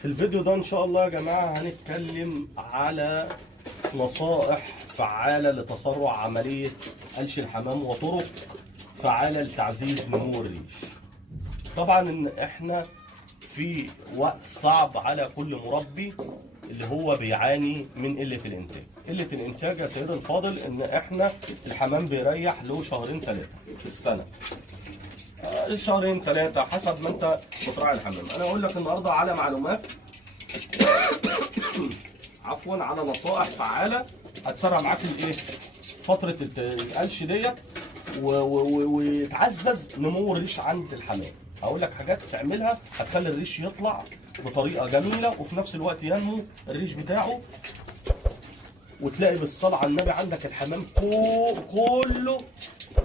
في الفيديو ده ان شاء الله يا جماعه هنتكلم على نصائح فعاله لتسرع عمليه قلش الحمام وطرق فعاله لتعزيز نمو الريش. طبعا ان احنا في وقت صعب على كل مربي اللي هو بيعاني من قله الانتاج. قله الانتاج يا سيدي الفاضل ان احنا الحمام بيريح له شهرين ثلاثه في السنه. شهرين ثلاثه حسب ما انت بتراعي الحمام. انا اقول لك النهارده على معلومات عفوا على نصائح فعاله هتسرع معاك الايه فتره القلش ديت وتعزز نمو الريش عند الحمام. هقول لك حاجات تعملها هتخلي الريش يطلع بطريقه جميله وفي نفس الوقت ينمو الريش بتاعه، وتلاقي بالصلاه على النبي عندك الحمام كله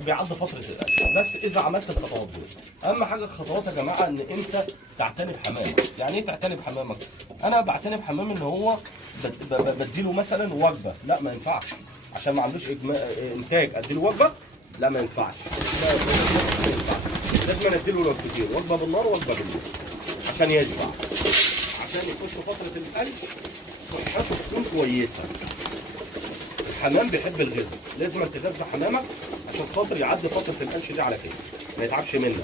بيعدي فتره القلش. بس اذا عملت الخطوات دي، اهم حاجه الخطوات يا جماعه ان انت تعتني بحمامك. يعني ايه تعتني بحمامك؟ انا بعتني بحمام ان هو بديله مثلا وجبه، لا ما ينفعش عشان ما عندوش انتاج اديله وجبه، لا ما ينفعش. لازم نديله وجبتين، وجبه بالنار ووجبه بالليل عشان يشبع، عشان يخش فتره القلش صحته تكون كويسه. الحمام بيحب الغذاء، لازم تغذى حمامك عشان خاطر يعدي فتره القلش دي على كده ما يتعبش منك.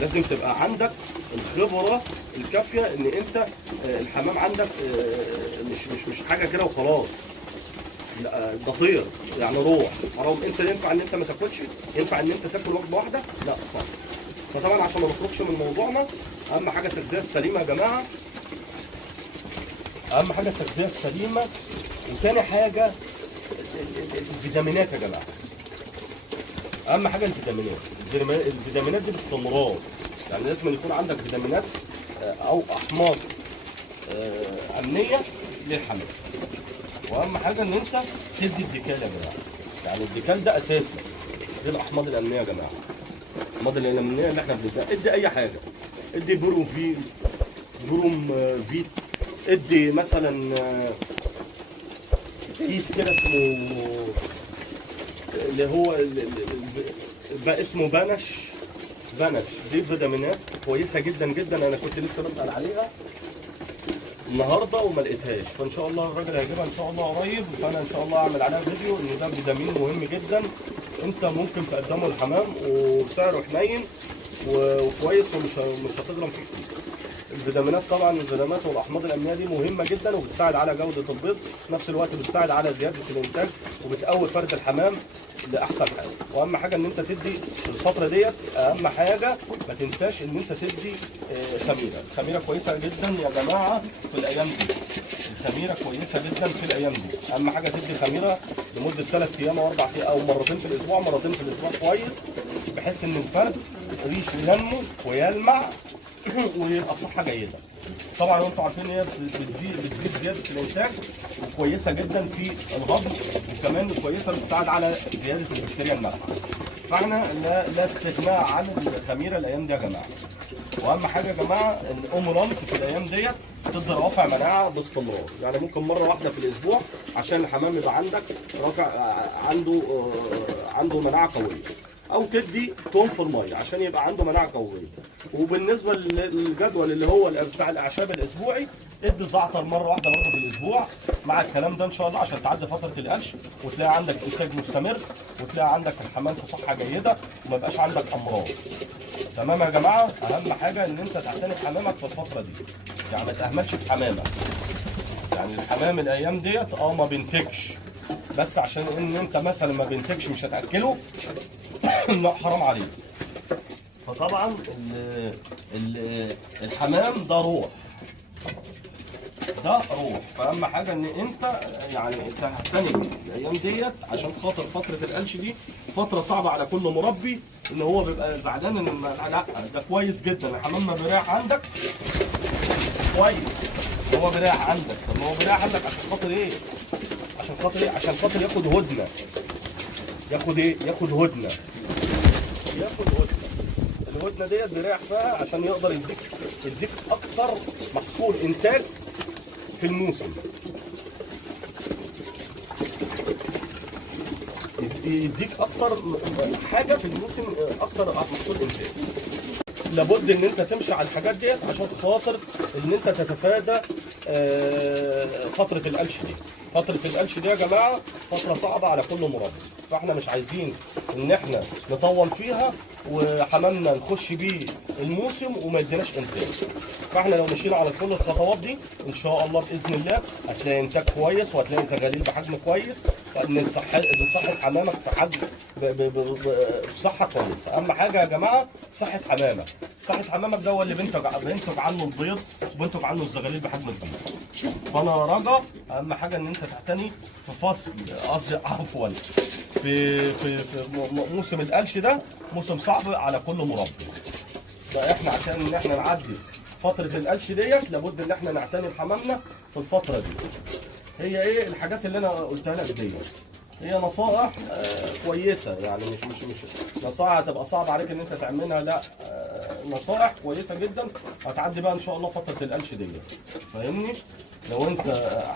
لازم تبقى عندك الخبره الكافيه ان انت الحمام عندك مش حاجه كده وخلاص، لا ده طير يعني روح حرام. انت ينفع ان انت ما تاكلش؟ ينفع ان انت تاكل وجبه واحده؟ لا صح. فطبعا عشان ما نخرجش من موضوعنا، اهم حاجه التغذيه السليمه يا جماعه، اهم حاجه التغذيه السليمه. وتاني حاجه الفيتامينات يا جماعه، اهم حاجه الفيتامينات دي باستمرار. يعني لازم يكون عندك فيتامينات او احماض امنيه للحمام. واهم حاجه ان انت تدي الديكال يا جماعه، يعني الديكال ده اساسي. دي الاحماض الامنيه يا جماعه، الاحماض الامنيه اللي احنا بنديها. ادي اي حاجه، ادي بروفين، بروم فيت، ادي مثلا كيس كده اسمه اللي هو بقى اسمه بنش. دي فيتامينات كويسه جدا جدا، انا كنت لسه بسال عليها النهارده وما لقيتهاش، فان شاء الله الراجل هيجيبها ان شاء الله قريب. فانا ان شاء الله اعمل عليها فيديو ان ده فيتامين مهم جدا انت ممكن تقدمه للحمام وسعره حنين وكويس ومش هتضرب فيه كتير. الفيتامينات طبعا الفيتامينات والاحماض الامينيه دي مهمه جدا وبتساعد على جوده البيض، في نفس الوقت بتساعد على زياده الانتاج وبتقوي فرد الحمام لاحسن حاجه. واهم حاجه ان انت تدي الفتره ديت، اهم حاجه ما تنساش ان انت تدي خميره. الخميره كويسه جدا يا جماعه في الايام دي، الخميره كويسه جدا في الايام دي. اهم حاجه تدي خميره لمده 3 ايام او 4 ايام او مرتين في الاسبوع، مرتين في الاسبوع كويس، بحيث ان الفرد ريشه ينمو ويلمع ويبقى بصحه جيده. طبعا وانتم عارفين ان هي بتزيد زياده الانتاج وكويسه جدا في الهضم، وكمان كويسه بتساعد على زياده البكتيريا النافعه. فاحنا لا استغناء عن الخميره الايام دي يا جماعه. واهم حاجه يا جماعه ان رانك في الايام ديت تدي رافع مناعه باستمرار، يعني ممكن مره واحده في الاسبوع عشان الحمام يبقى عندك رافع عنده مناعه قويه، او تدي توم في الميه عشان يبقى عنده مناعه قويه. وبالنسبه للجدول اللي هو بتاع الاعشاب الاسبوعي، ادي زعتر مره واحده برضه في الاسبوع مع الكلام ده ان شاء الله عشان تعدي فتره القلش وتلاقي عندك انتاج مستمر وتلاقي عندك الحمام في صحه جيده وما يبقاش عندك امراض. تمام يا جماعه؟ اهم حاجه ان انت تعتني بحمامك في الفتره دي، يعني ما تهملش في حمامك. يعني الحمام الايام ديت ما بينتجش، بس عشان ان انت مثلا ما بينتجش مش هتاكله لا حرام عليك. فطبعا الحمام ده روح، فاهم حاجه ان انت يعني تهتني الايام ديت عشان خاطر فتره القلش دي فتره صعبه على كل مربي، ان هو بيبقى زعلان ان لا ده كويس جدا الحمام ما بيريح عندك كويس، هو بيريح عندك. طب ما هو بيريح عندك عشان خاطر ايه؟ عشان خاطر ياخد هدنه. ياخد هدنه. الهدنه ديت بيريح فيها عشان يقدر يديك اكتر محصول انتاج في الموسم، يديك اكتر حاجه في الموسم، اكتر محصول انتاج. لابد ان انت تمشي على الحاجات ديت عشان خاطر ان انت تتفادى فتره القلش دي. فتره القلش دي يا جماعه فتره صعبه على كل مربي، فاحنا مش عايزين ان احنا نطول فيها وحمامنا نخش بيه الموسم وما يديناش انتاج. فاحنا لو مشينا على كل الخطوات دي ان شاء الله باذن الله هتلاقي انتاج كويس وهتلاقي زغاليل بحجم كويس، وان صحه حمامك في حجم في صحه كويسه. اهم حاجه يا جماعه صحه حمامك. صحه حمامك ده هو اللي بينتج عنه البيض وبينتج عنه الزغاليل بحجم كبير. فانا رجا اهم حاجه ان انت تعتني في فصل، قصدي عفوا في موسم القلش ده موسم صعب على كل مربي. فاحنا عشان ان احنا نعدي فتره القلش ديت لابد ان احنا نعتني بحمامنا في الفتره دي. هي ايه الحاجات اللي انا قلتها لك ديت؟ هي نصائح كويسه، يعني مش نصائح هتبقى صعب عليك ان انت تعملها، لا نصائح كويسه جدا هتعدي بقى ان شاء الله فتره القلش ديت. فاهمني؟ لو انت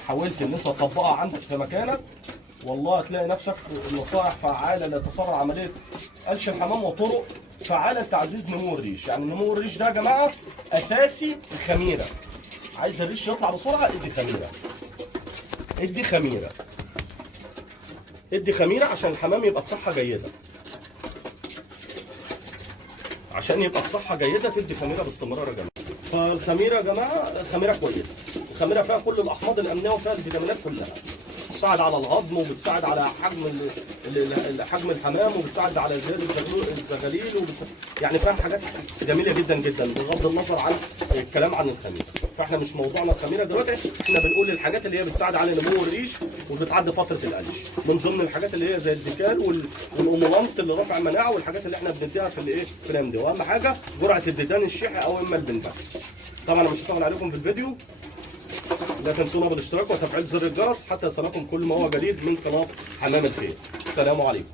حاولت ان انت تطبقها عندك في مكانك والله هتلاقي نفسك نصائح فعاله لتسارع عمليه قلش الحمام وطرق فعاله لتعزيز نمو الريش. يعني نمو الريش ده يا جماعه اساسي الخميره. عايز الريش يطلع بسرعه ادي خميره. ادي خميره. ادي خميره عشان الحمام يبقى بصحه جيده. عشان يبقى بصحه جيده تدي خميره باستمرار يا جماعه. فالخميره يا جماعه خميره كويسه. الخميره فيها كل الاحماض الامينيه وفيها الفيتامينات كلها. بتساعد على الهضم وبتساعد على حجم الحمام وبتساعد على زياده الزغاليل يعني فيها حاجات جميله جدا جدا بغض النظر عن الكلام عن الخميره. فاحنا مش موضوعنا الخميره دلوقتي، احنا بنقول الحاجات اللي هي بتساعد على نمو الريش وبتعدي فتره القلش. من ضمن الحاجات اللي هي زي الديكال والامولانت اللي رافع المناعه والحاجات اللي احنا بنديها في الايه في الام دي. واهم حاجه جرعه الديدان الشحي او اما البنبك. طبعا انا مش هطول عليكم في الفيديو، لا تنسونا بالاشتراك وتفعيل زر الجرس حتى يصلكم كل ما هو جديد من قناه حمام الخير. السلام عليكم.